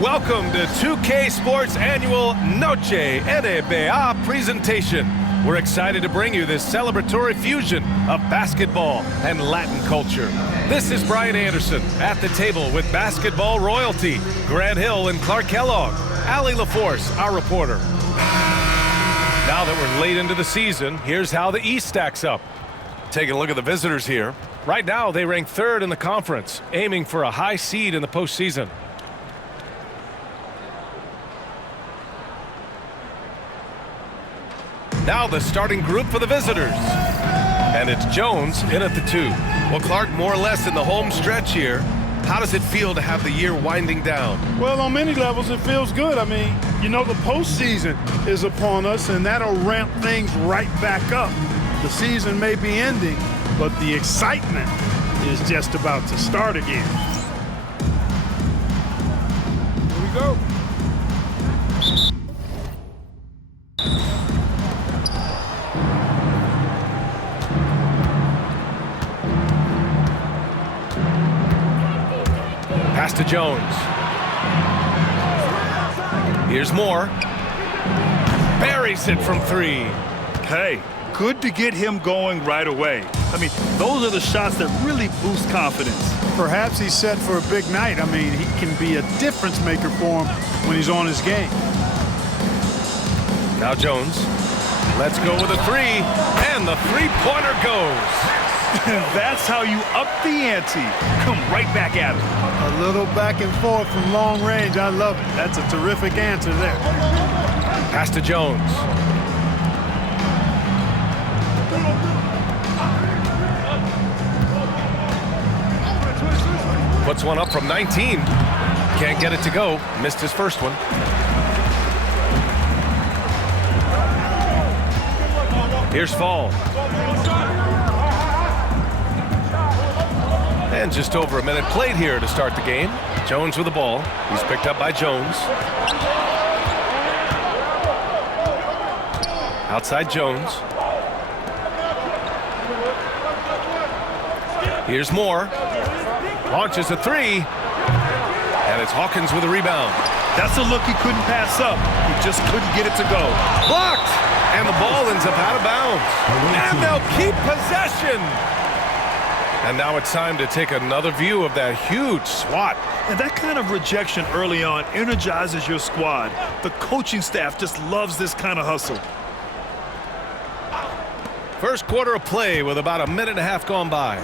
Welcome to 2K Sports Annual Noche NBA presentation. We're excited to bring you this celebratory fusion of basketball and Latin culture. This is Brian Anderson at the table with basketball royalty, Grant Hill and Clark Kellogg, Allie LaForce, our reporter. Now that we're late into the season, here's how the East stacks up. Taking a look at the visitors here. Right now, they rank third in the conference, aiming for a high seed in the postseason. Now the starting group for the visitors. And it's Jones in at the 2. Well, Clark, more or less in the home stretch here. How does it feel to have the year winding down? Well, on many levels, it feels good. I mean, you know, the postseason is upon us, and that'll ramp things right back up. The season may be ending, but the excitement is just about to start again. Here we go. Pass to Jones. Here's more. Buries it from 3. Hey, good to get him going right away. I mean, those are the shots that really boost confidence. Perhaps he's set for a big night. I mean, he can be a difference maker for him when he's on his game. Now Jones. Let's go with a 3. And the three-pointer goes. That's how you up the ante. Come right back at it. A little back and forth from long range. I love it. That's a terrific answer there. Pass to Jones. Puts one up from 19. Can't get it to go. Missed his first one. Here's Fall. And just over a minute played here to start the game. Jones with the ball. He's picked up by Jones. Outside Jones. Here's Moore. Launches a 3. And it's Hawkins with a rebound. That's a look he couldn't pass up. He just couldn't get it to go. Blocked! And the ball ends up out of bounds. And they'll keep possession. And now it's time to take another view of that huge swat. And that kind of rejection early on energizes your squad. The coaching staff just loves this kind of hustle. First quarter of play with about a minute and a half gone by.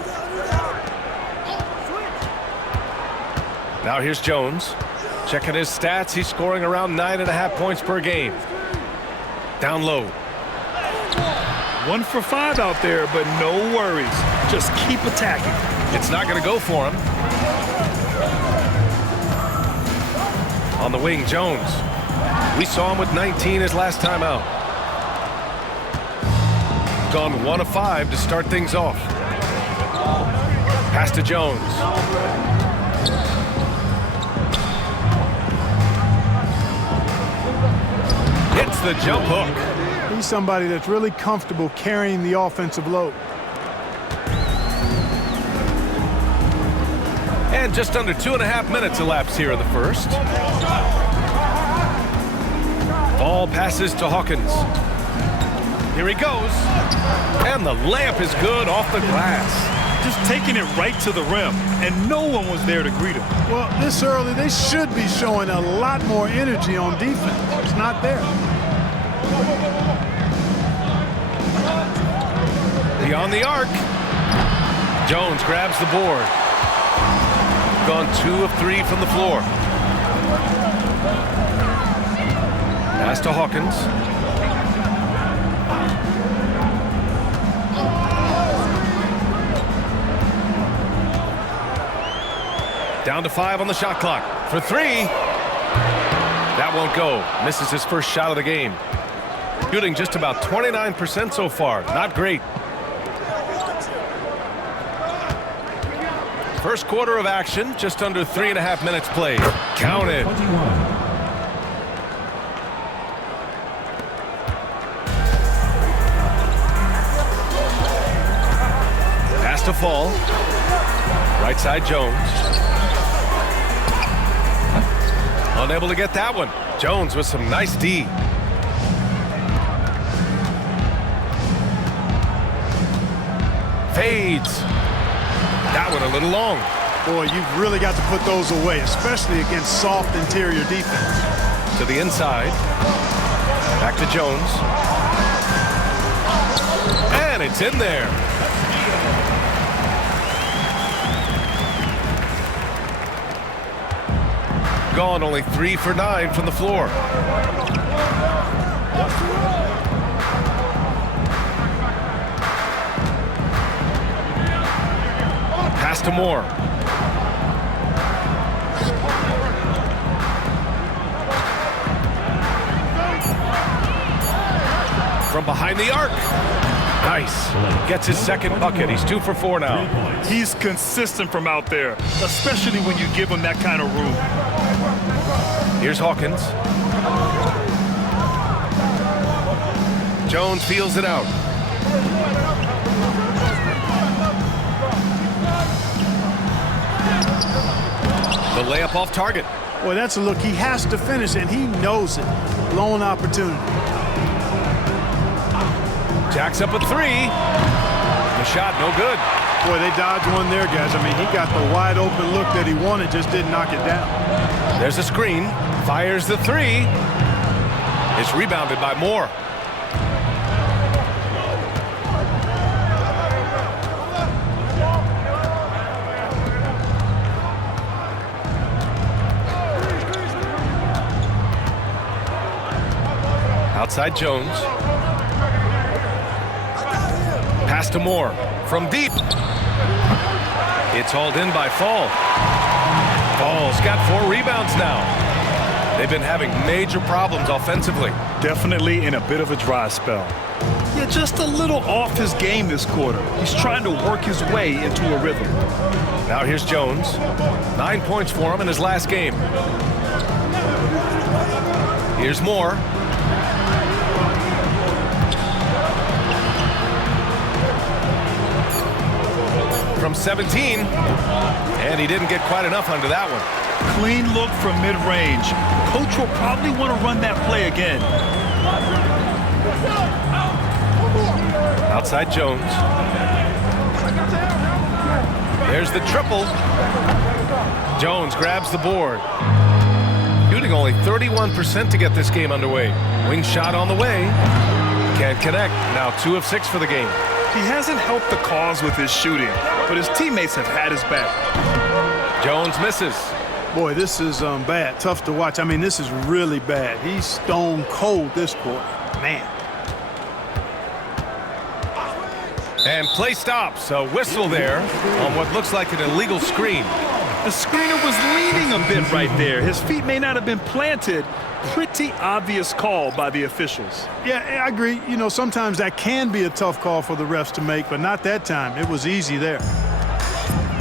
Now here's Jones. Checking his stats, he's scoring around 9.5 points per game. Down low. 1 for 5 out there, but no worries. Just keep attacking. It's not going to go for him. On the wing, Jones. We saw him with 19 his last time out. Gone 1 of 5 to start things off. Pass to Jones. Hits the jump hook. He's somebody that's really comfortable carrying the offensive load. And just under 2.5 minutes elapsed here in the first. Ball passes to Hawkins. Here he goes. And the layup is good off the glass. Just taking it right to the rim, and no one was there to greet him. Well, this early, they should be showing a lot more energy on defense. It's not there. Beyond the arc. Jones grabs the board. Gone 2 of 3 from the floor. Pass to Hawkins. Down to 5 on the shot clock. For 3. That won't go. Misses his first shot of the game. Shooting just about 29% so far. Not great. First quarter of action, just under 3.5 minutes played. Counted. Pass to Fall. Right side Jones. Unable to get that one. Jones with some nice D. Fades. That one a little long. Boy, you've really got to put those away, especially against soft interior defense. To the inside. Back to Jones. And it's in there. Gone only 3 for 9 from the floor. Pass to Moore. From behind the arc. Nice. Gets his second bucket. He's 2 for 4 now. He's consistent from out there, especially when you give him that kind of room. Here's Hawkins. Jones feels it out. The layup off target. Boy, that's a look he has to finish, and he knows it. Blown opportunity. Jacks up a 3. The shot no good. Boy, they dodged one there, guys. I mean, he got the wide open look that he wanted, just didn't knock it down. There's a screen. Fires the 3. It's rebounded by Moore. Outside Jones. Pass to Moore from deep. It's hauled in by Fall. Fall's got 4 rebounds now. They've been having major problems offensively. Definitely in a bit of a dry spell. Yeah, just a little off his game this quarter. He's trying to work his way into a rhythm. Now here's Jones. 9 points for him in his last game. Here's Moore. From 17, and he didn't get quite enough under that one. Clean look from mid-range. Coach will probably want to run that play again. Outside Jones. There's the triple. Jones grabs the board. Shooting only 31% to get this game underway. Wing shot on the way. Can't connect. Now 2 of 6 for the game. He hasn't helped the cause with his shooting, but his teammates have had his back. Jones misses. Boy, this is bad. Tough to watch. I mean, this is really bad. He's stone cold this quarter. Man. And play stops. A whistle there on what looks like an illegal screen. The screener was leaning a bit right there. His feet may not have been planted. Pretty obvious call by the officials. Yeah, I agree. You know, sometimes that can be a tough call for the refs to make, but not that time. It was easy there.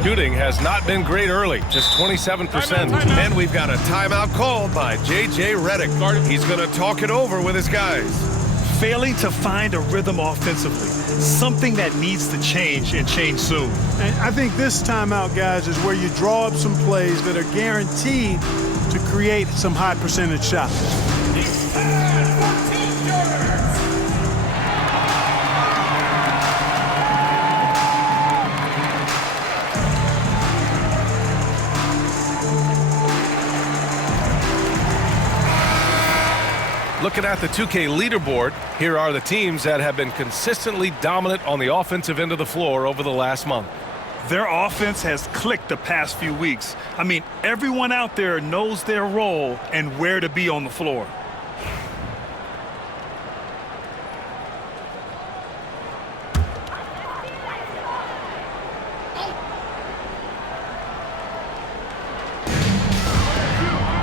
Shooting has not been great early, just 27%. And we've got a timeout called by J.J. Redick. He's going to talk it over with his guys. Failing to find a rhythm offensively, something that needs to change and change soon. And I think this timeout, guys, is where you draw up some plays that are guaranteed to create some high percentage shots. Looking at the 2K leaderboard, here are the teams that have been consistently dominant on the offensive end of the floor over the last month. Their offense has clicked the past few weeks. I mean, everyone out there knows their role and where to be on the floor.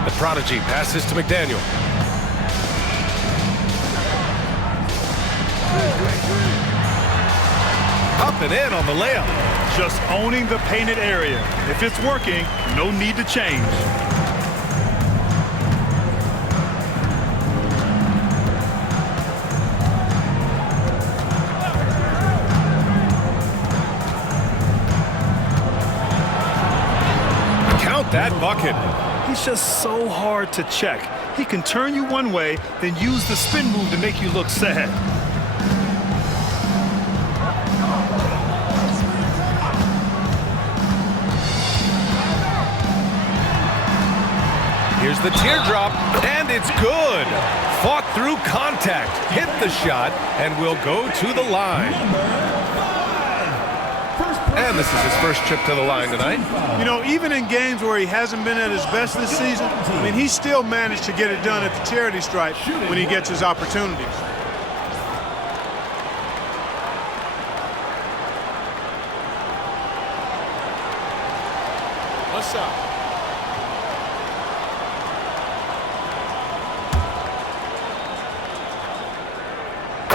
The prodigy passes to McDaniel. Up and in on the layup. Just owning the painted area. If it's working, no need to change. Count that bucket. He's just so hard to check. He can turn you one way, then use the spin move to make you look sad. Here's the teardrop, and it's good. Fought through contact, hit the shot, and will go to the line. And this is his first trip to the line tonight. You know, even in games where he hasn't been at his best this season, I mean, he still managed to get it done at the charity stripe when he gets his opportunities. What's up?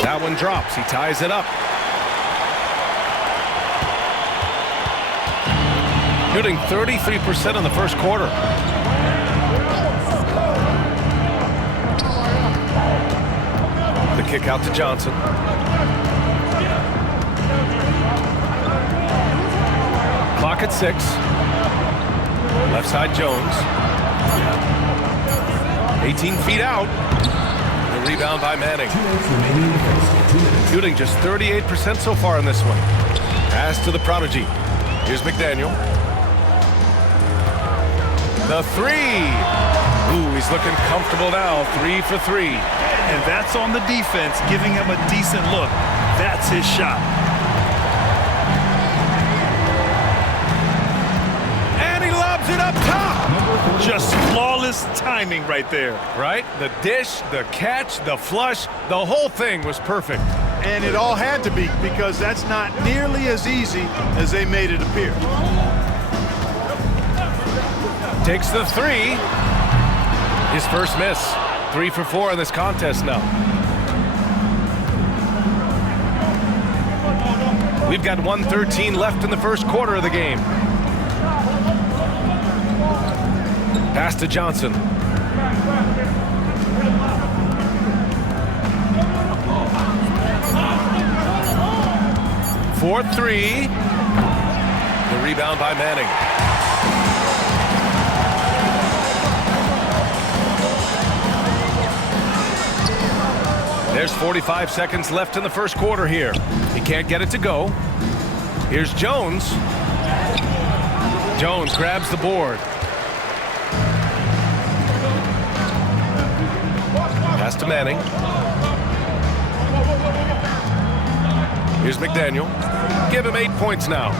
That one drops. He ties it up. Shooting 33% in the first quarter. The kick out to Johnson. Clock at 6. Left side Jones. 18 feet out. The rebound by Manning. Shooting just 38% so far in this one. Pass to the prodigy. Here's McDaniel. The three. Ooh, he's looking comfortable now. 3 for 3. And that's on the defense, giving him a decent look. That's his shot. And he lobs it up top. Just flawless timing right there. Right? The dish, the catch, the flush, the whole thing was perfect. And it all had to be, because that's not nearly as easy as they made it appear. Takes the three. His first miss. 3 for 4 in this contest now. We've got 1:13 left in the first quarter of the game. Pass to Johnson. For 3. The rebound by Manning. There's 45 seconds left in the first quarter here. He can't get it to go. Here's Jones. Jones grabs the board. Pass to Manning. Here's McDaniel. Give him 8 points now.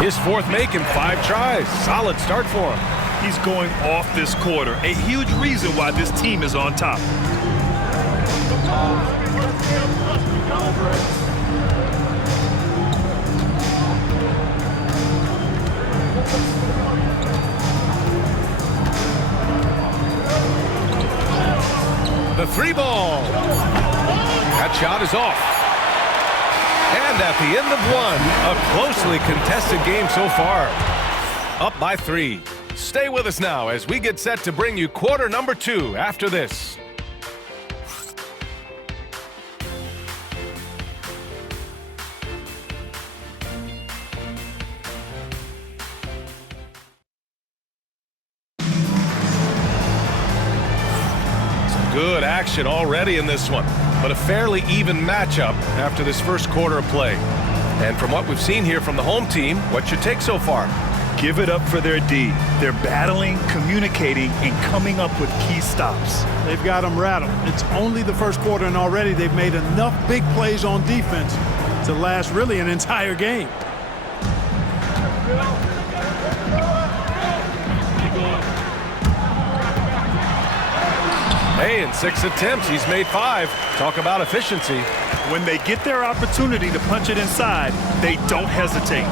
His fourth make in 5 tries. Solid start for him. He's going off this quarter. A huge reason why this team is on top. The 3 ball. That shot is off. And at the end of 1, a closely contested game so far. Up by 3. Stay with us now as we get set to bring you quarter number 2 after this. Some good action already in this one, but a fairly even matchup after this first quarter of play. And from what we've seen here from the home team, what's your take so far? Give it up for their D. They're battling, communicating, and coming up with key stops. They've got them rattled. It's only the first quarter, and already they've made enough big plays on defense to last really an entire game. Hey, in 6 attempts, he's made 5. Talk about efficiency. When they get their opportunity to punch it inside, they don't hesitate.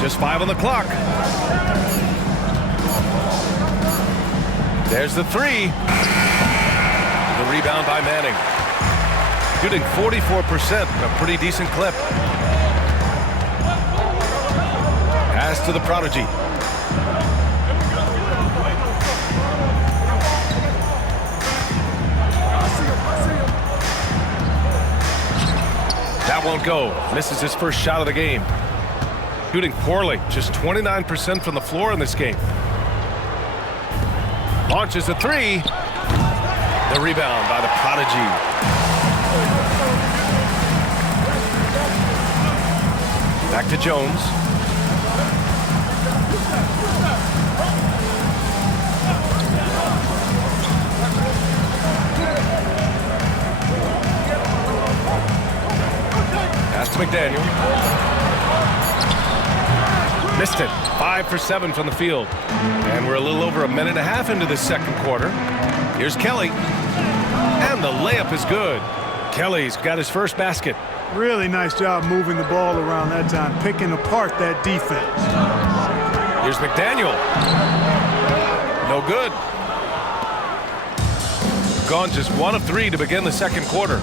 Just 5 on the clock. There's the 3. The rebound by Manning. Shooting 44%, a pretty decent clip. Pass to the prodigy. That won't go. Misses his first shot of the game. Shooting poorly, just 29% from the floor in this game. Launches a three. The rebound by the prodigy. Back to Jones. Pass to McDaniel. Missed it. 5 for 7 from the field. And we're a little over a minute and a half into this second quarter. Here's Kelly. And the layup is good. Kelly's got his first basket. Really nice job moving the ball around that time, picking apart that defense. Here's McDaniel. No good. Gone just 1 of 3 to begin the second quarter.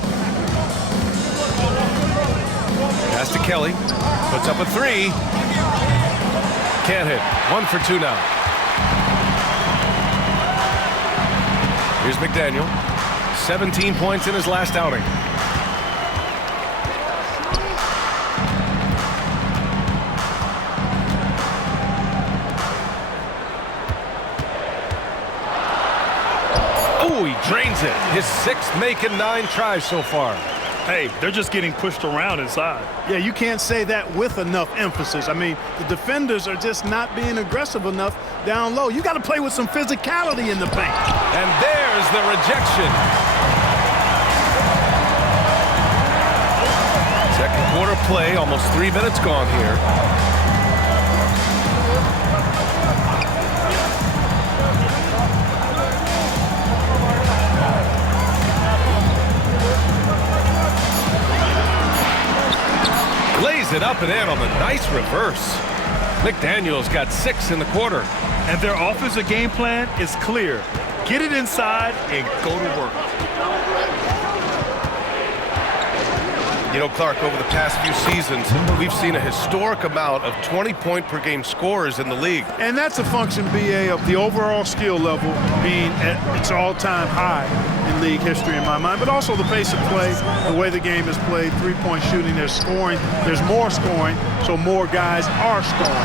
Pass to Kelly. Puts up a 3. Can't hit. 1 for 2 now. Here's McDaniel. 17 points in his last outing. Oh, he drains it. His 6th make in 9 tries so far. Hey, they're just getting pushed around inside. Yeah, you can't say that with enough emphasis. I mean, the defenders are just not being aggressive enough down low. You got to play with some physicality in the paint. And there's the rejection. Second quarter play, almost 3 minutes gone here. Lays it up and in on the nice reverse. McDaniel's got 6 in the quarter. And their offensive game plan is clear. Get it inside and go to work. You know, Clark, over the past few seasons, we've seen a historic amount of 20-point-per-game scorers in the league. And that's a function, BA, of the overall skill level being at its all-time high in league history in my mind, but also the pace of play, the way the game is played, three-point shooting, there's scoring, there's more scoring, so more guys are scoring.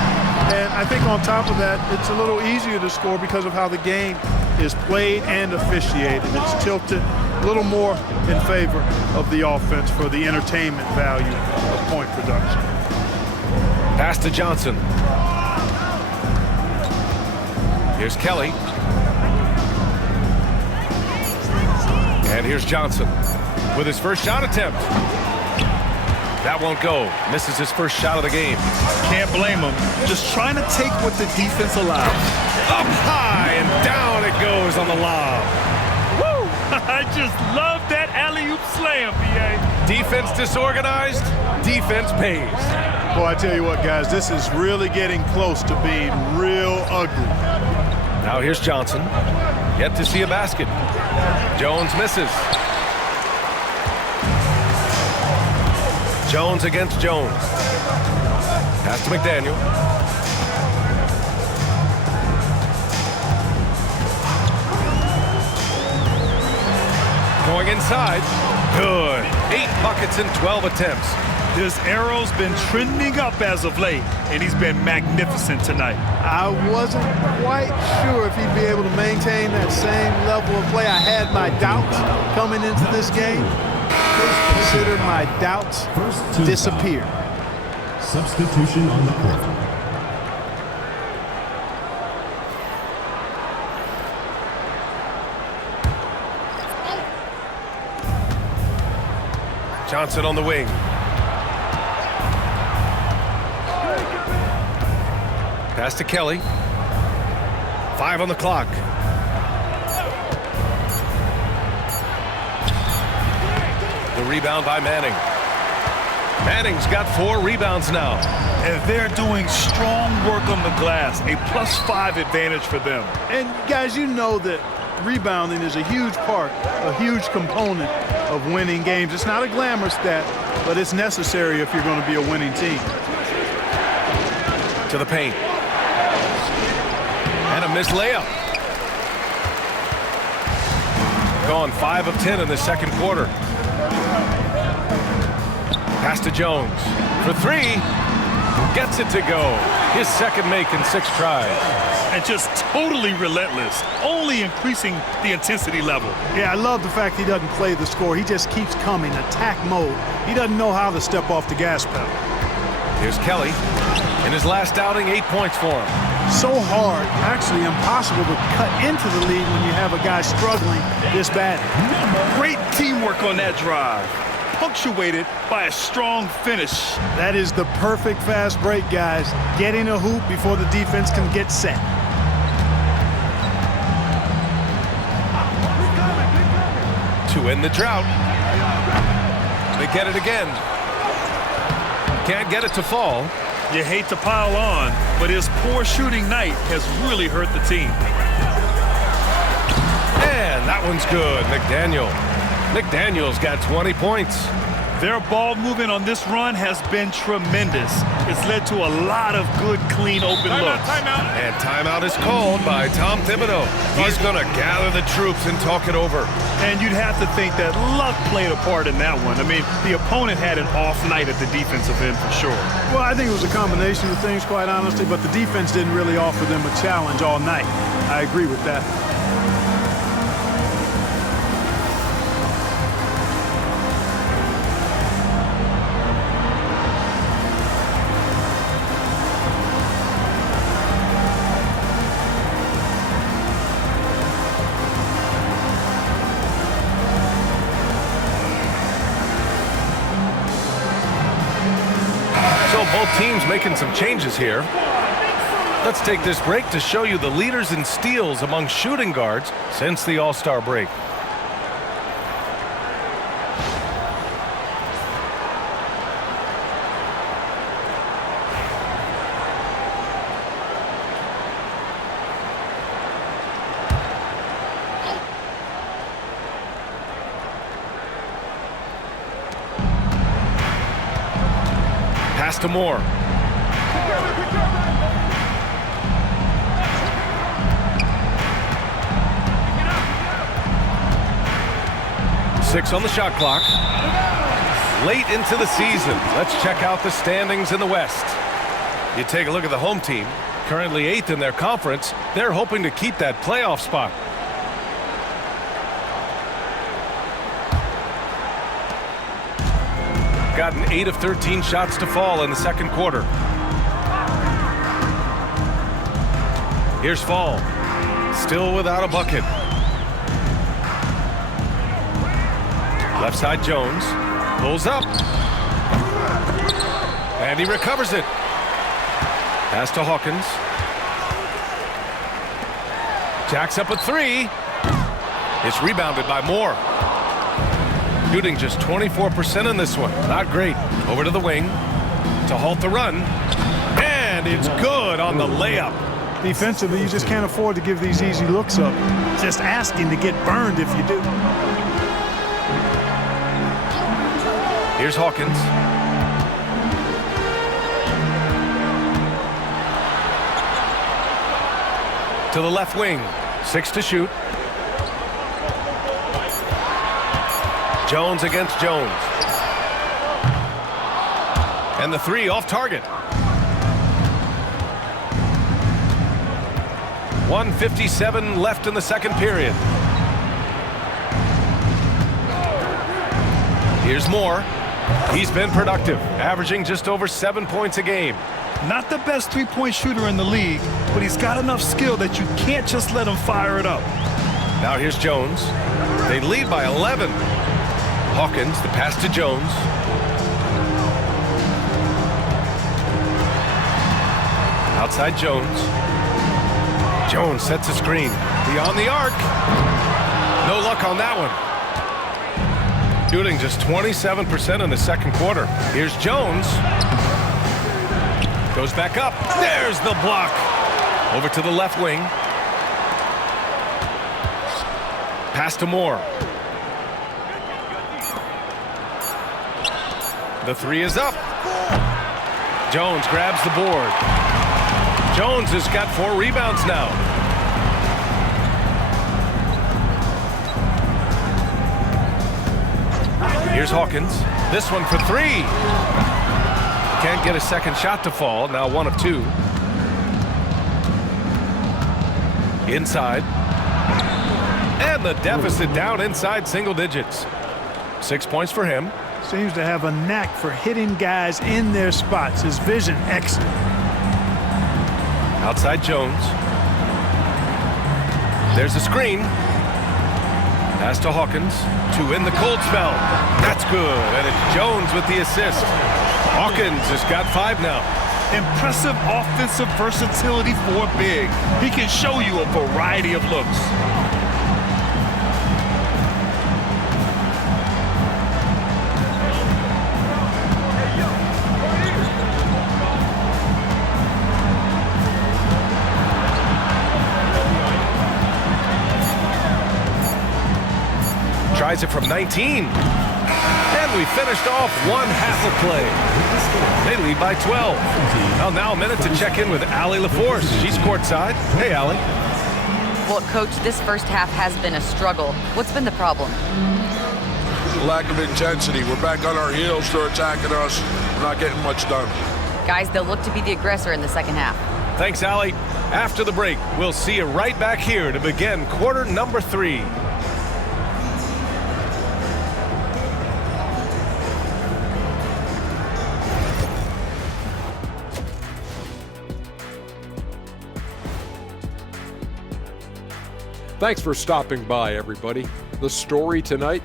And I think on top of that, it's a little easier to score because of how the game is played and officiated. It's tilted a little more in favor of the offense for the entertainment value of point production. Pass to Johnson. Here's Kelly. And here's Johnson with his first shot attempt. That won't go. Misses his first shot of the game. Can't blame him. Just trying to take what the defense allows. Up high and down it goes on the lob. Woo! I just love that alley-oop slam, B.A. Defense disorganized, defense pays. Boy, I tell you what, guys, this is really getting close to being real ugly. Now here's Johnson. Yet to see a basket. Jones misses. Jones against Jones. Pass to McDaniel. Going inside. Good. 8 buckets in 12 attempts. His arrow's been trending up as of late, and he's been magnificent tonight. I wasn't quite sure if he'd be able to maintain that same level of play. I had my doubts coming into this game. Consider my doubts disappear. Substitution on the court. Johnson on the wing. Pass to Kelly. 5 on the clock. The rebound by Manning. Manning's got 4 rebounds now. And they're doing strong work on the glass, a +5 advantage for them. And guys, you know that rebounding is a huge part, a huge component of winning games. It's not a glamour stat, but it's necessary if you're going to be a winning team. To the paint. And a missed layup. Gone 5 of 10 in the second quarter. Pass to Jones for three. Gets it to go. His second make in 6 tries. And just totally relentless, only increasing the intensity level. Yeah, I love the fact he doesn't play the score. He just keeps coming, attack mode. He doesn't know how to step off the gas pedal. Here's Kelly. In his last outing, 8 points for him. So hard, actually impossible to cut into the lead when you have a guy struggling this bad. Great teamwork on that drive, punctuated by a strong finish. That is the perfect fast break, guys. Getting a hoop before the defense can get set. To end the drought. They get it again. Can't get it to fall. You hate to pile on, but his poor shooting night has really hurt the team. And that one's good. McDaniel's got 20 points. Their ball movement on this run has been tremendous. It's led to a lot of good, clean, open looks. Timeout. And timeout is called by Tom Thibodeau. He's going to gather the troops and talk it over. And you'd have to think that luck played a part in that one. I mean, the opponent had an off night at the defensive end for sure. Well, I think it was a combination of things, quite honestly, but the defense didn't really offer them a challenge all night. I agree with that. Both teams making some changes here. Let's take this break to show you the leaders in steals among shooting guards since the All-Star break. Pass to Moore. Six on the shot clock. Late into the season. Let's check out the standings in the West. You take a look at the home team, currently 8th in their conference. They're hoping to keep that playoff spot. Gotten 8 of 13 shots to fall in the second quarter. Here's Fall. Still without a bucket. Left side Jones. Pulls up. And he recovers it. Pass to Hawkins. Jacks up a 3. It's rebounded by Moore. Shooting just 24% in this one. Not great. Over to the wing to halt the run. And it's good on the layup. Defensively, you just can't afford to give these easy looks up. Just asking to get burned if you do. Here's Hawkins. To the left wing. 6 to shoot. Jones against Jones. And the 3 off target. 1:57 left in the second period. Here's Moore. He's been productive, averaging just over 7 points a game. Not the best three-point shooter in the league, but he's got enough skill that you can't just let him fire it up. Now here's Jones. They lead by 11. Hawkins, the pass to Jones. Outside Jones. Jones sets a screen. Beyond the arc. No luck on that one. Shooting just 27% in the second quarter. Here's Jones. Goes back up. There's the block. Over to the left wing. Pass to Moore. The 3 is up. Jones grabs the board. Jones has got 4 rebounds now. Here's Hawkins. This one for three. Can't get a second shot to fall. Now 1 of 2. Inside. And the deficit down inside single digits. 6 points for him. Seems to have a knack for hitting guys in their spots. His vision excellent. Outside Jones. There's a screen. Pass to Hawkins. 2 in the cold spell. That's good. And it's Jones with the assist. Hawkins has got 5 now. Impressive offensive versatility for big. He can show you a variety of looks. Tries it from 19. And we finished off 1/2 a play. They lead by 12. Well, now a minute to check in with Allie LaForce. She's courtside. Hey, Allie. Well, Coach, this first half has been a struggle. What's been the problem? Lack of intensity. We're back on our heels. They're attacking us. We're not getting much done. Guys, they'll look to be the aggressor in the second half. Thanks, Allie. After the break, we'll see you right back here to begin quarter number 3. Thanks for stopping by, everybody. The story tonight,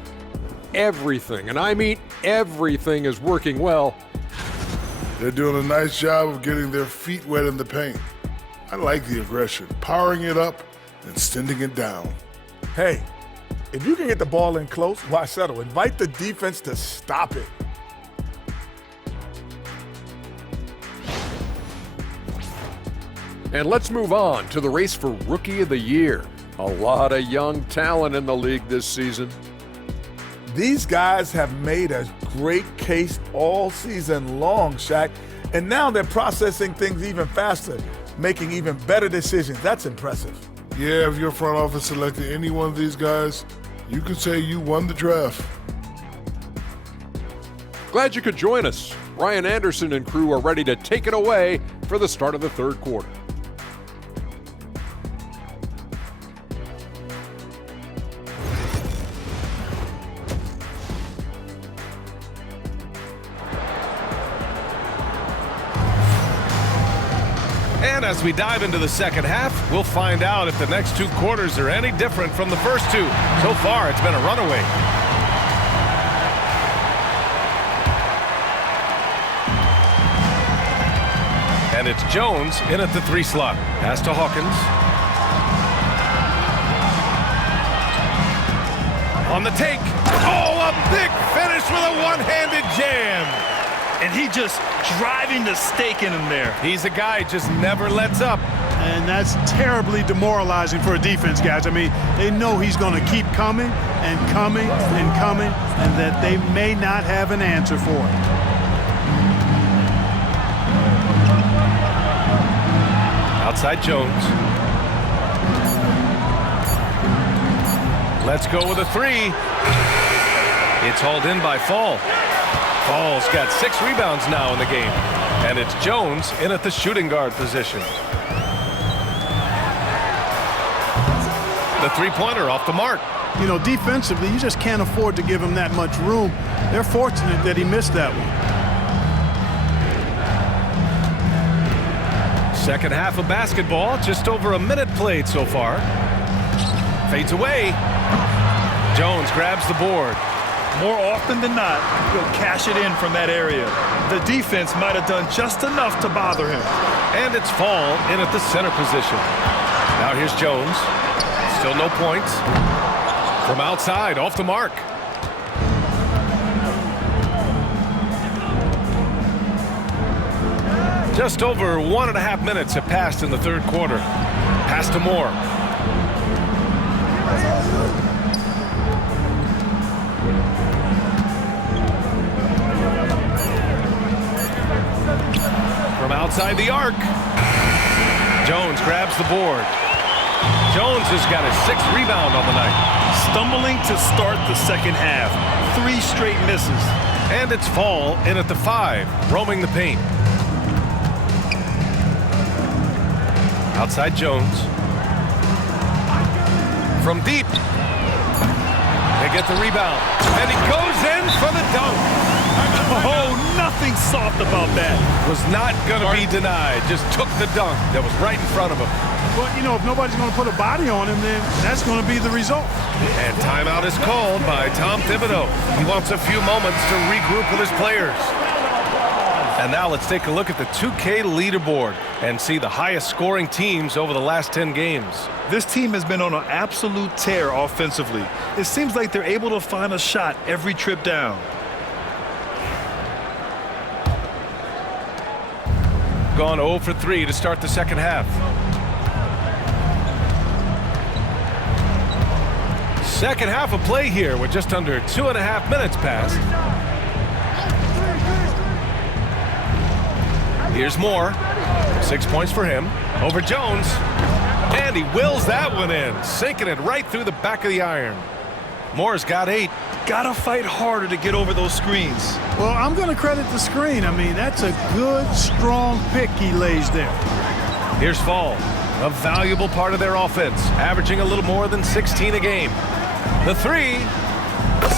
everything, and I mean everything, is working well. They're doing a nice job of getting their feet wet in the paint. I like the aggression, powering it up and sending it down. Hey, if you can get the ball in close, why settle? Invite the defense to stop it. And let's move on to the race for Rookie of the Year. A lot of young talent in the league this season. These guys have made a great case all season long, Shaq, and now they're processing things even faster, making even better decisions. That's impressive. Yeah, if your front office selected any one of these guys, you could say you won the draft. Glad you could join us. Ryan Anderson and crew are ready to take it away for the start of the third quarter. And as we dive into the second half, we'll find out if the next 2 quarters are any different from the first 2. So far, it's been a runaway. And it's Jones in at the 3 slot. Pass to Hawkins. On the take. Oh, a big finish with a one-handed jam. And he just driving the stake in him there. He's a guy who just never lets up. And that's terribly demoralizing for a defense, guys. I mean, they know he's going to keep coming and coming and coming, and that they may not have an answer for it. Outside Jones. Let's go with a 3. It's hauled in by Fall. Fall's got 6 rebounds now in the game. And it's Jones in at the shooting guard position. The 3-pointer off the mark. You know, defensively, you just can't afford to give him that much room. They're fortunate that he missed that one. Second half of basketball, just over a minute played so far. Fades away. Jones grabs the board. More often than not, he'll cash it in from that area. The defense might have done just enough to bother him. And it's Fall in at the center position. Now here's Jones. Still no points. From outside, off the mark. Just over 1.5 minutes have passed in the third quarter. Pass to Moore. From outside the arc. Jones grabs the board. Jones has got his 6th rebound on the night. Stumbling to start the second half. 3 straight misses. And it's Fall in at the 5, roaming the paint. Outside Jones. From deep. They get the rebound. And he goes in for the dunk. Oh, nothing soft about that. Was not going to be denied. Just took the dunk that was right in front of him. Well, you know, if nobody's going to put a body on him, then that's going to be the result. And timeout is called by Tom Thibodeau. He wants a few moments to regroup with his players. And now let's take a look at the 2K leaderboard and see the highest scoring teams over the last 10 games. This team has been on an absolute tear offensively. It seems like they're able to find a shot every trip down. Gone 0 for 3 to start the second half. Second half of play here with just under 2.5 minutes passed. Here's Moore. 6 points for him. Over Jones. And he wills that one in, sinking it right through the back of the iron. Moore's got 8. Gotta fight harder to get over those screens. Well, I'm going to credit the screen. I mean, that's a good, strong pick he lays there. Here's Fall, a valuable part of their offense, averaging a little more than 16 a game. The 3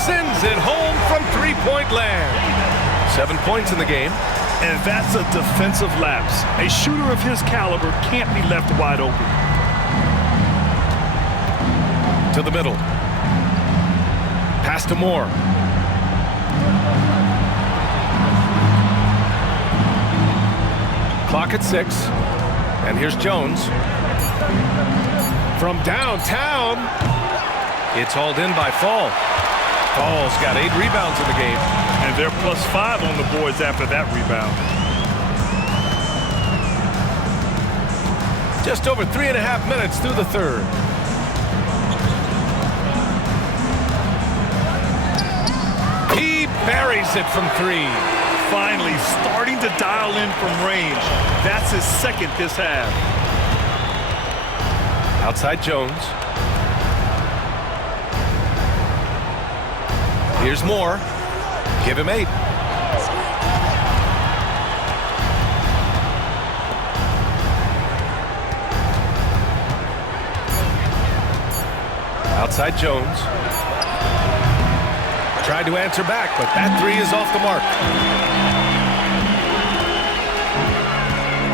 sends it home from three-point land. 7 points in the game. And that's a defensive lapse. A shooter of his caliber can't be left wide open. To the middle. Pass to Moore. Clock at 6. And here's Jones. From downtown. It's hauled in by Fall. Fall's got 8 rebounds in the game. And they're +5 on the boards after that rebound. Just over 3.5 minutes through the third. He buries it from 3. Finally starting to dial in from range. That's his 2nd this half. Outside Jones. Here's Moore. Give him 8. Outside Jones. Tried to answer back, but that 3 is off the mark.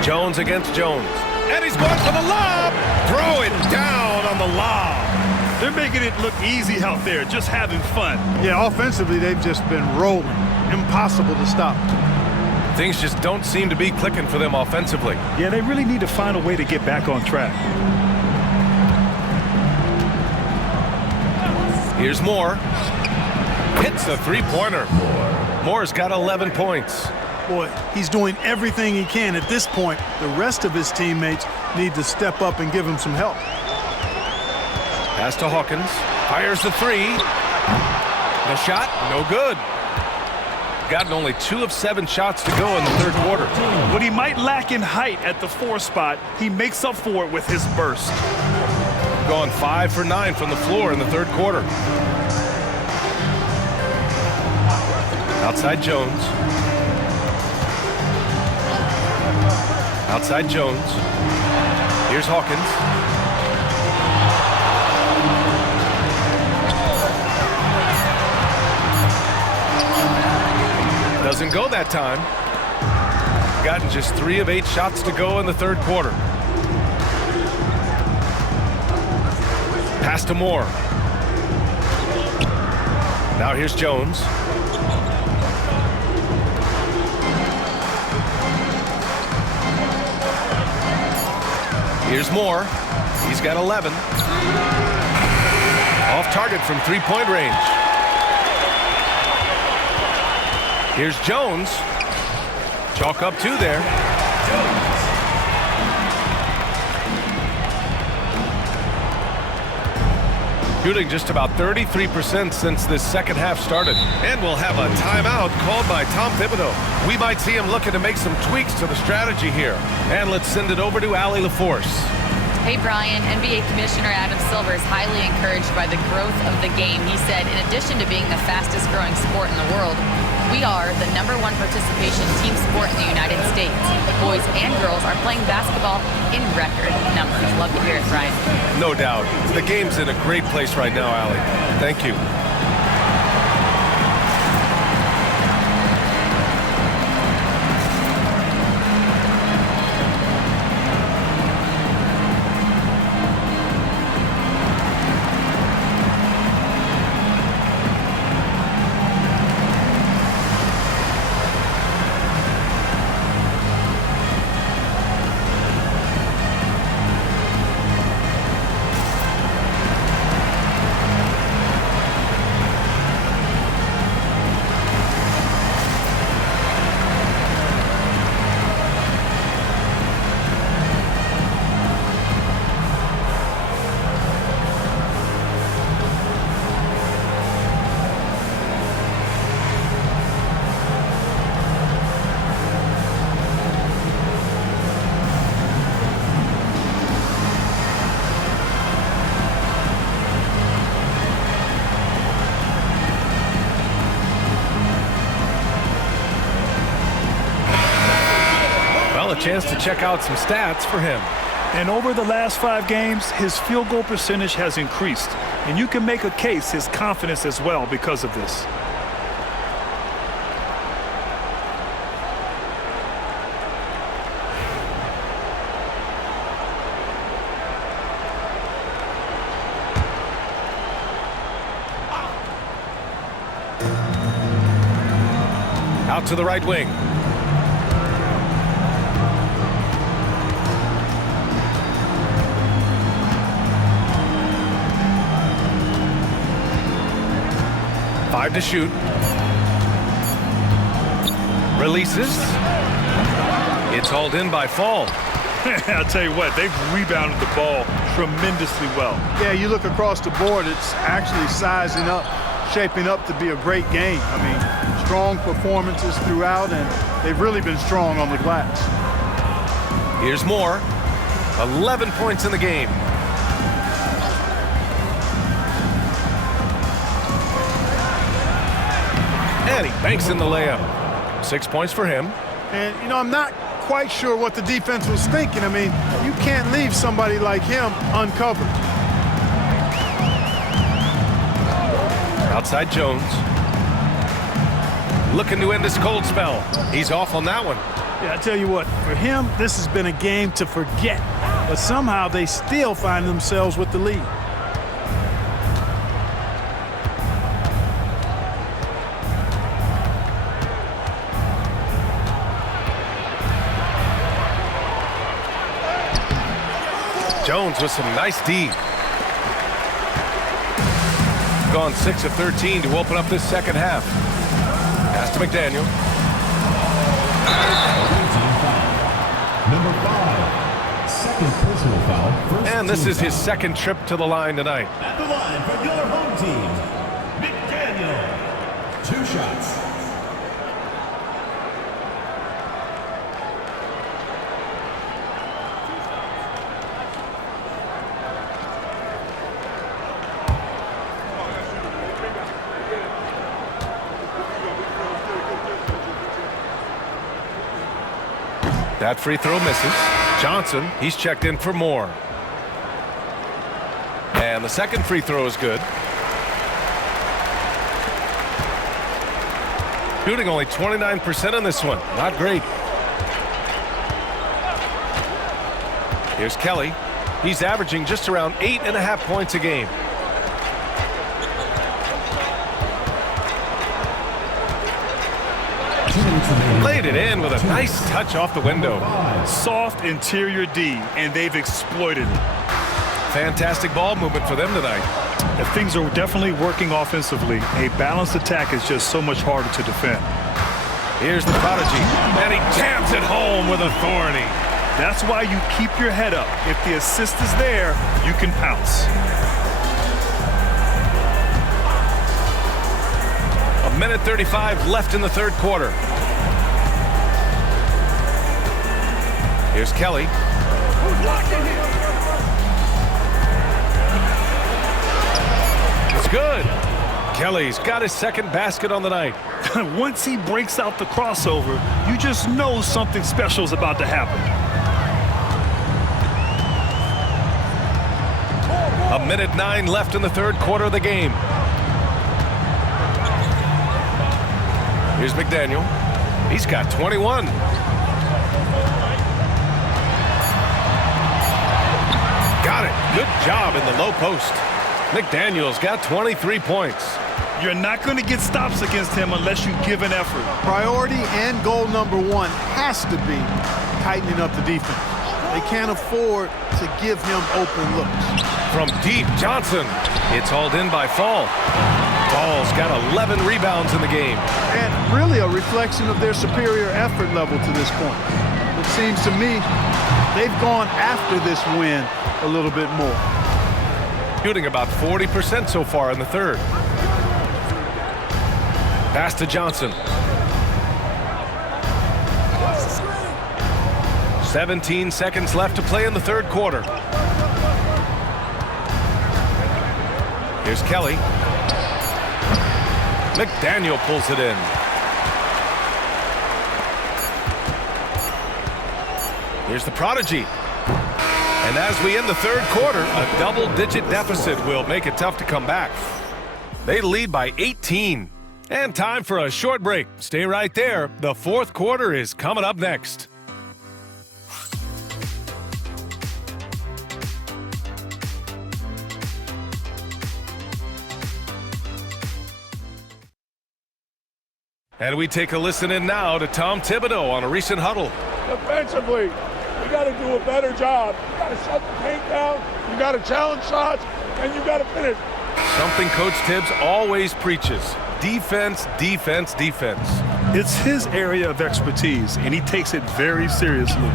Jones against Jones. And he's going for the lob. Throw it down on the lob. They're making it look easy out there, just having fun. Yeah, offensively, they've just been rolling. Impossible to stop. Things just don't seem to be clicking for them offensively. Yeah, they really need to find a way to get back on track. Here's Moore. Hits the 3-pointer. Moore's got 11 points. Boy, he's doing everything he can. At this point, the rest of his teammates need to step up and give him some help. Pass to Hawkins. Fires the 3. The shot, no good. Gotten only 2 of 7 shots to go in the third quarter. What he might lack in height at the 4 spot, he makes up for it with his burst. Gone 5 for 9 from the floor in the third quarter. Outside Jones. Outside Jones. Here's Hawkins. Doesn't go that time. Gotten just 3 of 8 shots to go in the third quarter. Pass to Moore. Now here's Jones. Here's Moore. He's got 11. Off target from 3-point range. Here's Jones. Chalk up 2 there. Shooting just about 33% since this second half started. And we'll have a timeout called by Tom Thibodeau. We might see him looking to make some tweaks to the strategy here. And let's send it over to Allie LaForce. Hey, Brian, NBA Commissioner Adam Silver is highly encouraged by the growth of the game. He said, in addition to being the fastest growing sport in the world, we are the #1 participation team sport in the United States. Boys and girls are playing basketball in record numbers. Love to hear it, Brian. No doubt. The game's in a great place right now, Allie. Thank you. A chance to check out some stats for him. And over the last 5 games, his field goal percentage has increased. And you can make a case his confidence as well because of this. Out to the right wing. Five to shoot. Releases. It's hauled in by Fall. I'll tell you what, they've rebounded the ball tremendously well. Yeah, you look across the board, it's actually sizing up, shaping up to be a great game. I mean, strong performances throughout, and they've really been strong on the glass. Here's more. 11 points in the game. And he banks in the layup. 6 points for him. And, you know, I'm not quite sure what the defense was thinking. I mean, you can't leave somebody like him uncovered. Outside Jones. Looking to end this cold spell. He's off on that one. Yeah, I tell you what, for him, this has been a game to forget. But somehow they still find themselves with the lead. Jones with some nice D. Gone 6 of 13 to open up this second half. Pass to McDaniel. Number 5, second personal foul. And this is his second trip to the line tonight. At the line for your home team, McDaniel. 2 shots. That free throw misses. Johnson, he's checked in for more. And the second free throw is good. Shooting only 29% on this one. Not great. Here's Kelly. He's averaging just around 8.5 points a game. Laid it in with a nice touch off the window. Soft interior D, and they've exploited it. Fantastic ball movement for them tonight. If things are definitely working offensively, a balanced attack is just so much harder to defend. Here's the prodigy, and he jams it home with authority. That's why you keep your head up. If the assist is there, you can pounce. A minute 35 left in the third quarter. Here's Kelly. good. Kelly's got his second basket on the night. Once he breaks out the crossover, you just know something special is about to happen. A minute 9 left in the third quarter of the game. Here's McDaniel. He's got 21. Got it. Good job in the low post. McDaniel's got 23 points. You're not going to get stops against him unless you give an effort. Priority and goal number one has to be tightening up the defense. They can't afford to give him open looks. From deep, Johnson. It's hauled in by Fall. Fall's got 11 rebounds in the game. And really a reflection of their superior effort level to this point. It seems to me they've gone after this win a little bit more. Shooting about 40% so far in the third. Pass to Johnson. 17 seconds left to play in the third quarter. Here's Kelly. McDaniel pulls it in. Here's the prodigy. And as we end the third quarter, a double-digit deficit will make it tough to come back. They lead by 18. And time for a short break. Stay right there. The fourth quarter is coming up next. And we take a listen in now to Tom Thibodeau on a recent huddle. Defensively, you got to do a better job. You got to shut the paint down, you got to challenge shots, and you got to finish. Something Coach Tibbs always preaches. Defense, defense, defense. It's his area of expertise, and he takes it very seriously.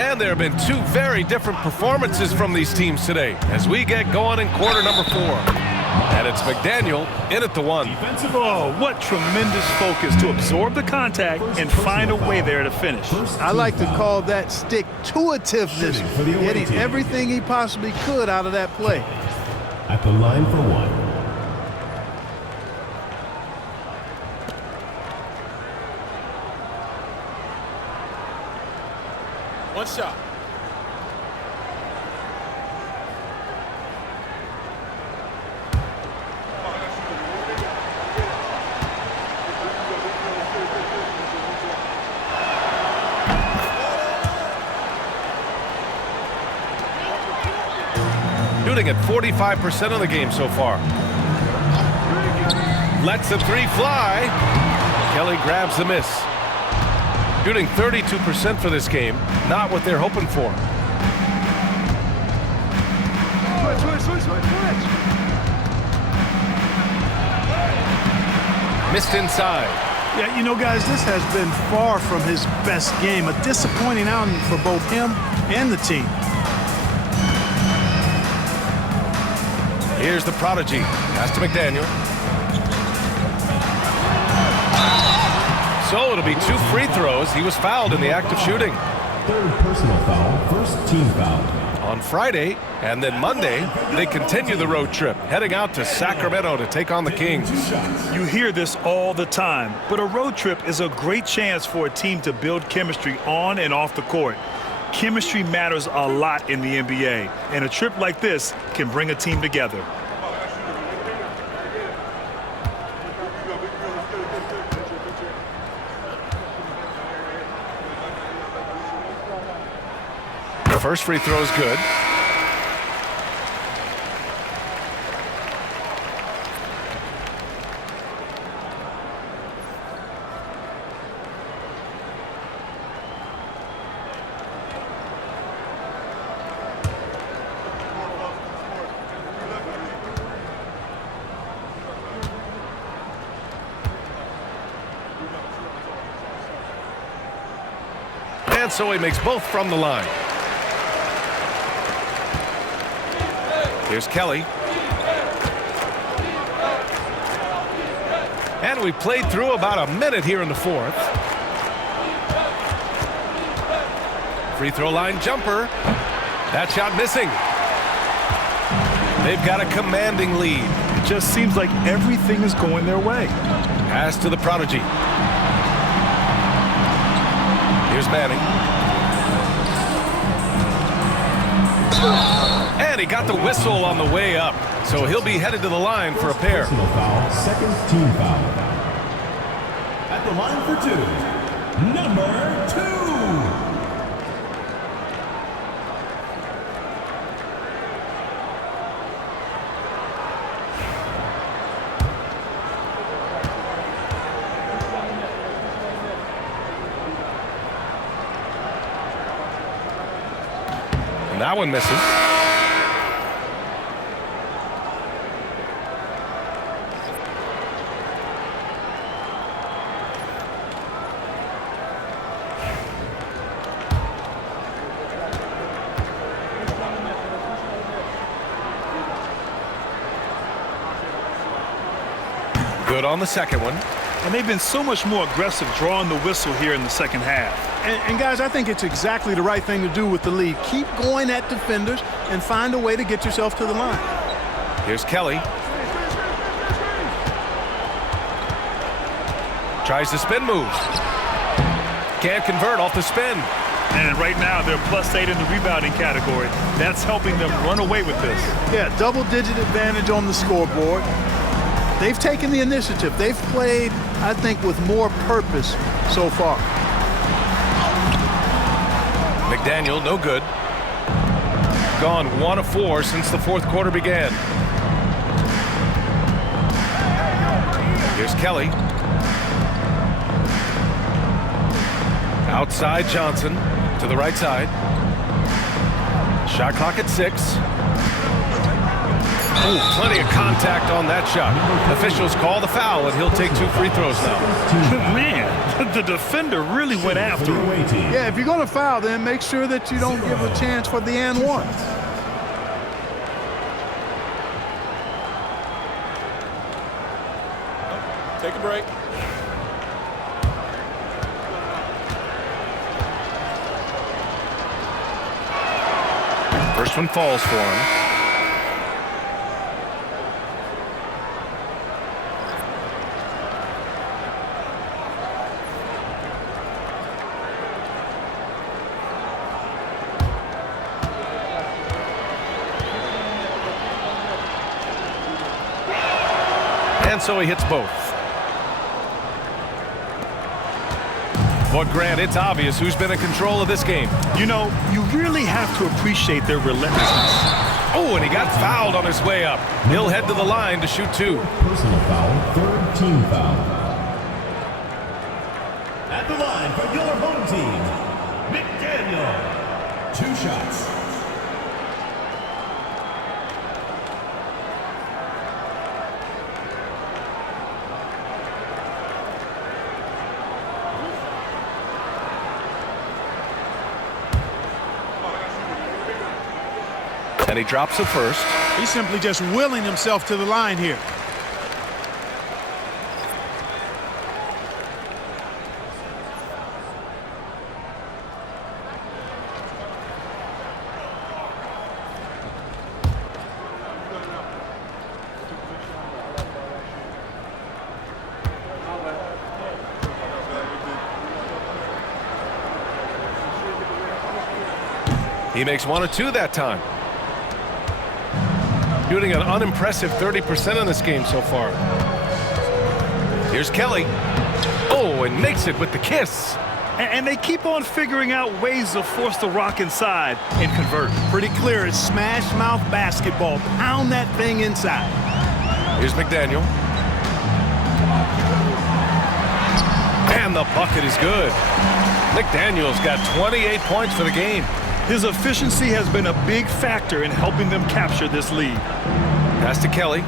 And there have been two very different performances from these teams today as we get going in quarter number 4. And it's McDaniel in at the 1. Oh, what tremendous focus to absorb the contact and find a way there to finish. I like to call that stick-to-itiveness, getting everything he possibly could out of that play. At the line for 1. One shot. Shooting at 45% of the game so far. Lets the 3 fly. Kelly grabs the miss. Shooting 32% for this game. Not what they're hoping for. Missed inside. Yeah, you know, guys, this has been far from his best game. A disappointing outing for both him and the team. Here's the prodigy. Pass to McDaniel. So it'll be 2 free throws. He was fouled in the act of shooting. Third personal foul, first team foul. On Friday, and then Monday, they continue the road trip, heading out to Sacramento to take on the Kings. You hear this all the time, but a road trip is a great chance for a team to build chemistry on and off the court. Chemistry matters a lot in the NBA, and a trip like this can bring a team together. The first free throw is good. And so he makes both from the line. Here's Kelly. And we played through about a minute here in the fourth. Free throw line jumper. That shot missing. They've got a commanding lead. It just seems like everything is going their way. Pass to the prodigy. Here's Manning. And he got the whistle on the way up. So he'll be headed to the line for a pair. Personal foul, second team foul. At the line for two, number 2. And that one misses. Good on the second one. And they've been so much more aggressive drawing the whistle here in the second half. And guys, I think it's exactly the right thing to do with the lead. Keep going at defenders and find a way to get yourself to the line. Here's Kelly. Tries the spin move. Can't convert off the spin. And right now, they're +8 in the rebounding category. That's helping them run away with this. Yeah, double-digit advantage on the scoreboard. They've taken the initiative. They've played, I think, with more purpose so far. McDaniel, no good. Gone 1 of 4 since the fourth quarter began. Here's Kelly. Outside Johnson to the right side. Shot clock at 6. Ooh, plenty of contact on that shot. Officials call the foul, and he'll take 2 free throws now. Man, the defender really went after him. Yeah, if you're going to foul, then make sure that you don't give a chance for the and one. Take a break. First one falls for him. And so he hits both. But Grant, it's obvious who's been in control of this game. You know, you really have to appreciate their relentlessness. Oh, and he got fouled on his way up. He'll head to the line to shoot 2. Personal foul, third team foul. At the line for your home team, McDaniel. 2 shots. And he drops it first. He's simply just willing himself to the line here. He makes 1 of 2 that time. Shooting an unimpressive 30% in this game so far. Here's Kelly. Oh, and makes it with the kiss. And they keep on figuring out ways to force the rock inside and convert. Pretty clear. It's smash mouth basketball. Pound that thing inside. Here's McDaniel. And the bucket is good. McDaniel's got 28 points for the game. His efficiency has been a big factor in helping them capture this lead. Pass to Kelly.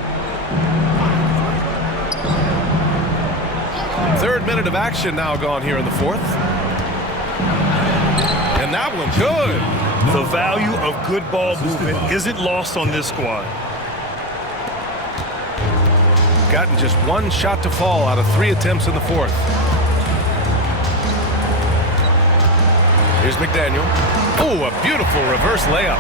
3rd minute of action now gone here in the 4th. And that one's good. The value of good ball movement isn't lost on this squad. Gotten just 1 shot to fall out of 3 attempts in the 4th. Here's McDaniel. Oh, a beautiful reverse layup.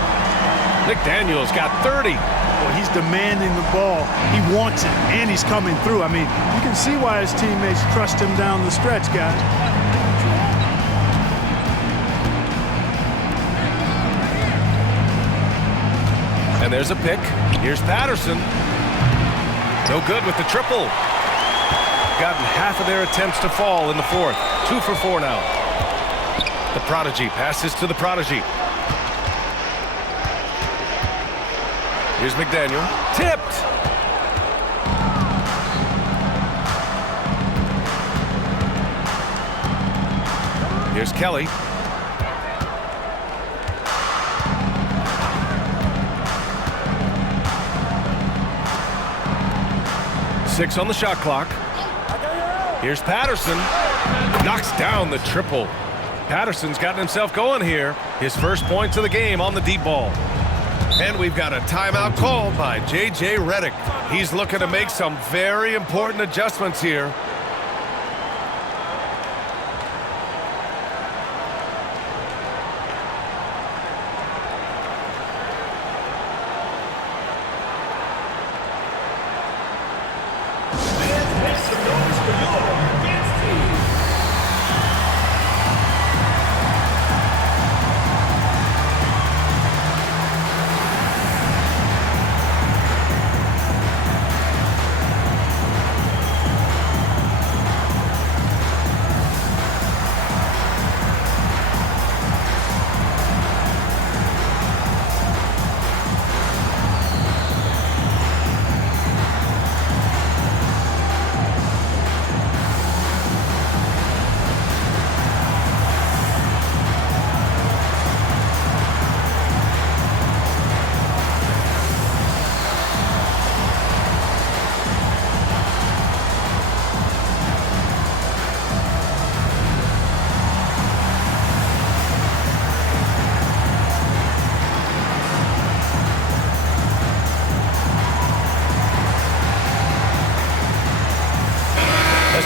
McDaniel's got 30. Well, he's demanding the ball. He wants it, and he's coming through. I mean, you can see why his teammates trust him down the stretch, guys. And there's a pick. Here's Patterson. No good with the triple. Gotten half of their attempts to fall in the fourth. 2 for 4 now. The prodigy passes to the prodigy. Here's McDaniel. Tipped. Here's Kelly. Six on the shot clock. Here's Patterson. Knocks down the triple. Patterson's gotten himself going here. His first points of the game on the deep ball. And we've got a timeout called by J.J. Redick. He's looking to make some very important adjustments here.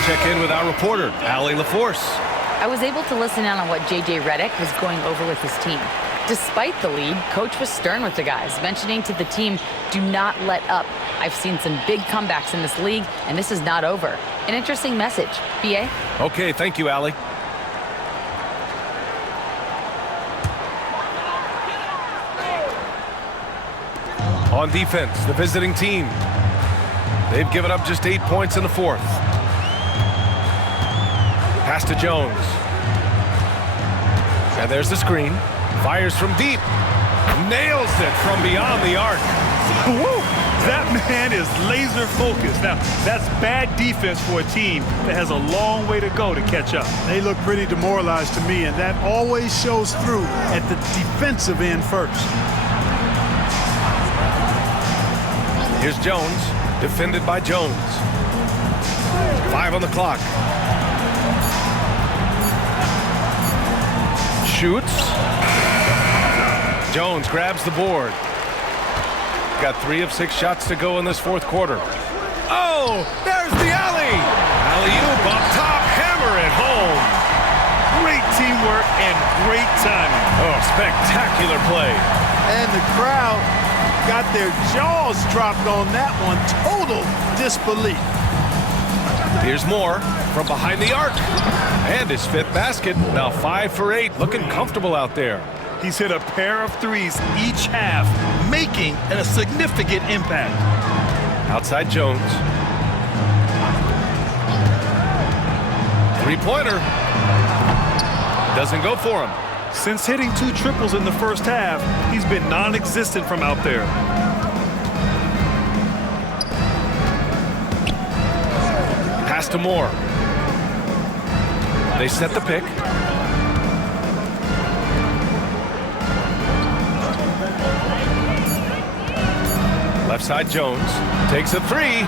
Check in with our reporter, Allie LaForce. I was able to listen in on what J.J. Redick was going over with his team. Despite the lead, Coach was stern with the guys, mentioning to the team, do not let up. I've seen some big comebacks in this league, and this is not over. An interesting message. B.A.? Okay, thank you, Allie. On defense, the visiting team. They've given up just 8 points in the fourth. Pass to Jones. And there's the screen. Fires from deep. Nails it from beyond the arc. Woo! That man is laser focused. Now, that's bad defense for a team that has a long way to go to catch up. They look pretty demoralized to me, and that always shows through at the defensive end first. Here's Jones, defended by Jones. 5 on the clock. Shoots. Jones grabs the board. Got 3 of 6 shots to go in this fourth quarter. Oh, there's the alley. Alley-oop up top, hammer it home. Great teamwork and great timing. Oh, spectacular play. And the crowd got their jaws dropped on that one. Total disbelief. Here's more from behind the arc. And his 5th basket. Now 5 for 8. Looking comfortable out there. He's hit a pair of threes each half, making a significant impact. Outside Jones. 3-pointer. Doesn't go for him. Since hitting 2 triples in the first half, he's been non-existent from out there. Pass to Moore. They set the pick. Left side Jones takes a 3.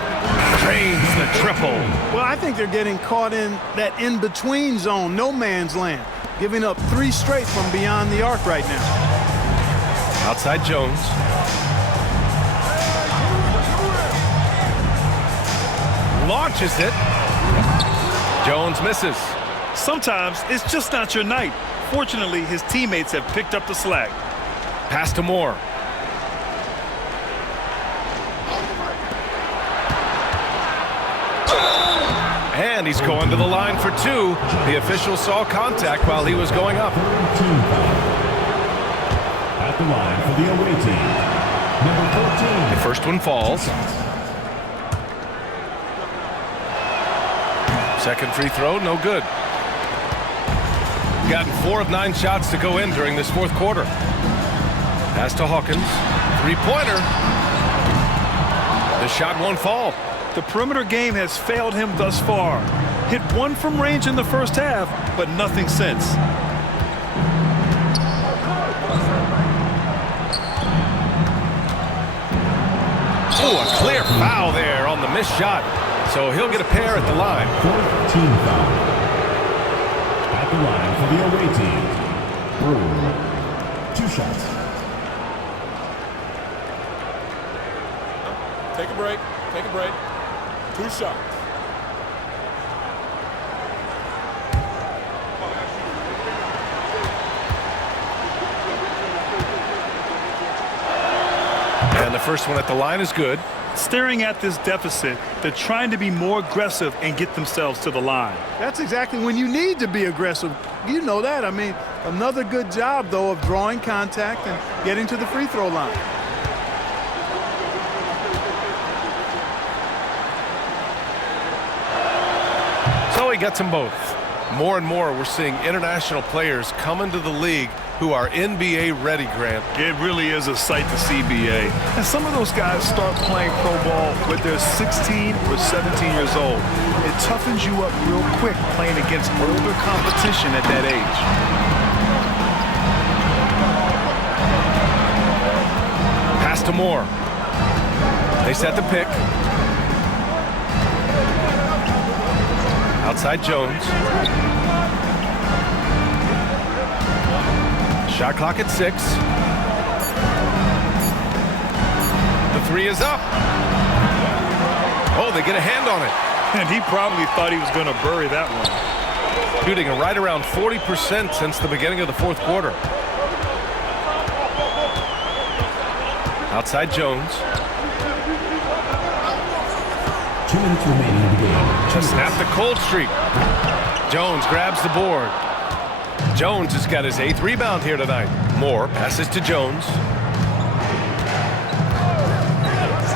Drains the triple. Well, I think they're getting caught in that in-between zone, no man's land. Giving up 3 straight from beyond the arc right now. Outside Jones. Launches it. Jones misses. Sometimes it's just not your night. Fortunately, his teammates have picked up the slack. Pass to Moore. And he's going to the line for 2. The official saw contact while he was going up. Team foul. At the line for the away team, number 14. The first one falls. Second free throw, no good. Gotten 4 of 9 shots to go in during this fourth quarter. Pass to Hawkins. Three-pointer. The shot won't fall. The perimeter game has failed him thus far. Hit 1 from range in the first half, but nothing since. Oh, a clear foul there on the missed shot. So he'll get a pair at the line. 4th team foul. At the line for the away team, Brewer. 2 shots. Take a break. Take a break. 2 shots. And the first one at the line is good. Staring at this deficit, they're trying to be more aggressive and get themselves to the line. That's exactly when you need to be aggressive. You know that. I mean, another good job, though, of drawing contact and getting to the free throw line. So he gets them both. More and more, we're seeing international players come into the league who are NBA ready, Grant. It really is a sight to see, BA. And some of those guys start playing pro ball when they're 16 or 17 years old. It toughens you up real quick playing against older competition at that age. Pass to Moore. They set the pick. Outside Jones. Shot clock at 6. The 3 is up. Oh, they get a hand on it. And he probably thought he was going to bury that one. Shooting right around 40% since the beginning of the fourth quarter. Outside Jones. 2 minutes remaining in the game. Just snap the cold streak. Jones grabs the board. Jones has got his 8th rebound here tonight. Moore passes to Jones.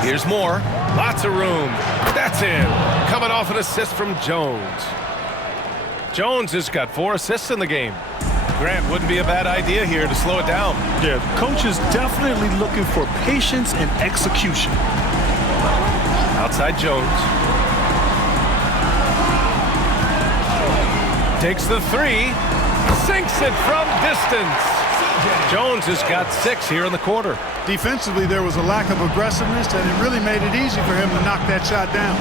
Here's Moore. Lots of room. That's in. Coming off an assist from Jones. Jones has got 4 assists in the game. Grant, wouldn't be a bad idea here to slow it down. Yeah, coach is definitely looking for patience and execution. Outside Jones. Takes the 3. Sinks it from distance. Jones has got 6 here in the quarter. Defensively, there was a lack of aggressiveness, and it really made it easy for him to knock that shot down.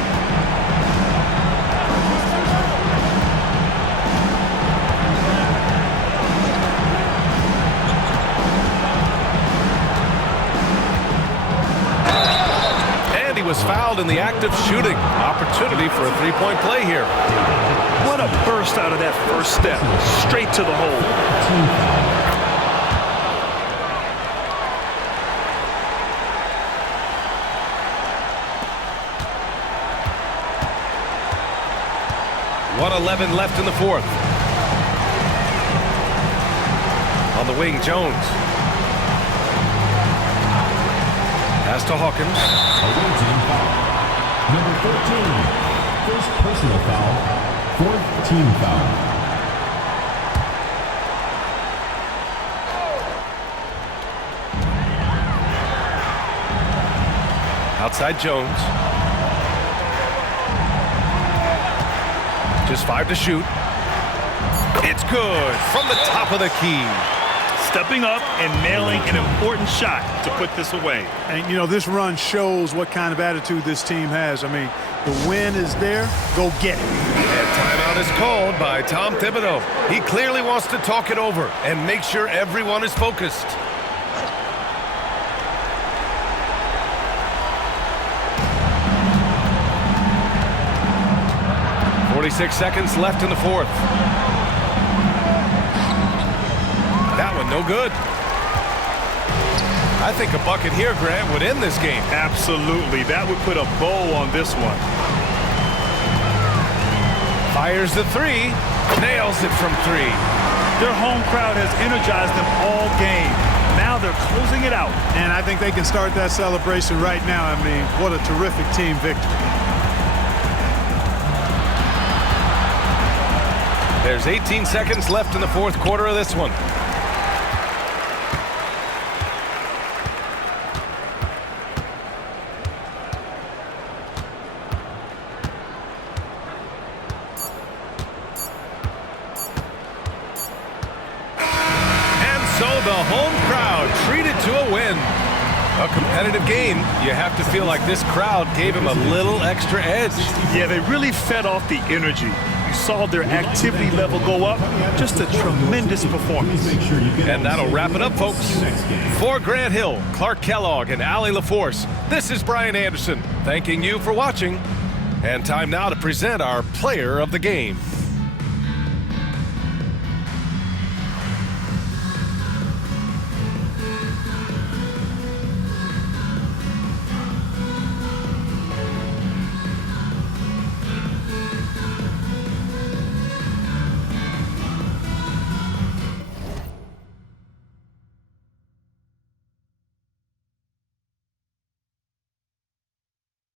And he was fouled in the act of shooting. Opportunity for a 3-point play here. What a burst out of that first step. Straight to the hole. Team foul. .11 left in the fourth. On the wing, Jones. Pass to Hawkins. Away team foul. Number 14. First personal foul. 4th team foul. Outside Jones. Just 5 to shoot. It's good from the top of the key. Stepping up and nailing an important shot to put this away. And, you know, this run shows what kind of attitude this team has. I mean, the win is there. Go get it. And timeout is called by Tom Thibodeau. He clearly wants to talk it over and make sure everyone is focused. .46 seconds left in the fourth. That one no good. I think a bucket here, Grant, would end this game. Absolutely. That would put a bow on this one. Fires the three. Nails it from three. Their home crowd has energized them all game. Now they're closing it out. And I think they can start that celebration right now. I mean, what a terrific team victory. There's 18 seconds left in the fourth quarter of this one. So the home crowd treated to a win. A competitive game. You have to feel like this crowd gave him a little extra edge. Yeah, they really fed off the energy. You saw their activity level go up. Just a tremendous performance. And that'll wrap it up, folks. For Grant Hill, Clark Kellogg, and Allie LaForce, this is Brian Anderson thanking you for watching. And time now to present our player of the game.